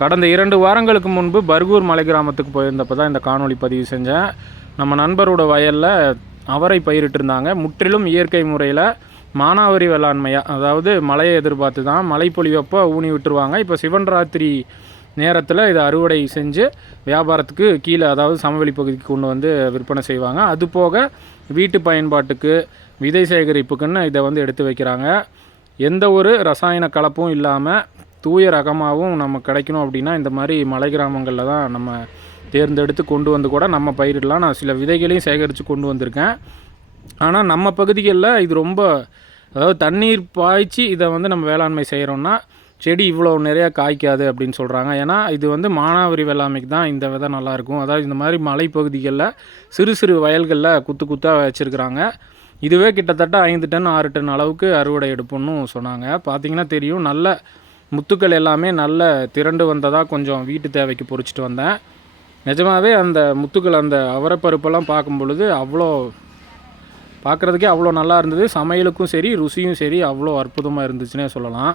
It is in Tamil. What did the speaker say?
கடந்த 2 வாரங்களுக்கு முன்பு பர்கூர் மலை கிராமத்துக்கு போயிருந்தப்போ தான் இந்த காணொளி பதிவு செஞ்சேன். நம்ம நண்பரோட வயலில் அவரை பயிரிட்டிருந்தாங்க. முற்றிலும் இயற்கை முறையில் மானாவாரி வேளாண்மையாக, அதாவது மழையை எதிர்பார்த்து தான், மழை பொழிவப்போ ஊனி விட்டுருவாங்க. இப்போ சிவன்ராத்திரி நேரத்தில் இதை அறுவடை செஞ்சு வியாபாரத்துக்கு கீழே, அதாவது சமவெளி பகுதிக்கு கொண்டு வந்து விற்பனை செய்வாங்க. அது போக வீட்டு பயன்பாட்டுக்கு, விதை சேகரிப்புக்குன்னு இதை வந்து எடுத்து வைக்கிறாங்க. எந்த ஒரு ரசாயன கலப்பும் இல்லாமல் தூய ரகமாகவும் நம்ம கிடைக்கணும் அப்படின்னா இந்த மாதிரி மலை கிராமங்களில் தான் நம்ம தேர்ந்தெடுத்து கொண்டு வந்து கூட நம்ம பயிரிடலாம். நான் சில விதைகளையும் சேகரித்து கொண்டு வந்திருக்கேன். ஆனால் நம்ம பகுதிகளில் இது ரொம்ப, அதாவது தண்ணீர் பாய்ச்சி இதை வந்து நம்ம வேளாண்மை செய்கிறோன்னா செடி இவ்வளோ நிறையா காய்க்காது அப்படின்னு சொல்கிறாங்க. ஏன்னா இது வந்து மானாவாரி வேளாண்மைக்கு தான் இந்த விதை நல்லாயிருக்கும். அதாவது இந்த மாதிரி மலைப்பகுதிகளில் சிறு சிறு வயல்களில் குத்து குத்தாக வச்சுருக்குறாங்க. இதுவே கிட்டத்தட்ட 5 டன் 6 டன் அளவுக்கு அறுவடை எடுப்போம்னு சொன்னாங்க. பார்த்திங்கன்னா தெரியும், நல்ல முத்துக்கள் எல்லாமே நல்ல திரண்டு வந்ததாக கொஞ்சம் வீட்டு தேவைக்கு பொறிச்சிட்டு வந்தேன். நிஜமாகவே அந்த முத்துக்கள், அந்த அவரைப்பருப்பெல்லாம் பார்க்கும் பொழுது அவ்வளோ, பார்க்குறதுக்கே அவ்வளோ நல்லா இருந்தது. சமையலுக்கும் சரி ருசியும் சரி அவ்வளோ அற்புதமாக இருந்துச்சுன்னே சொல்லலாம்.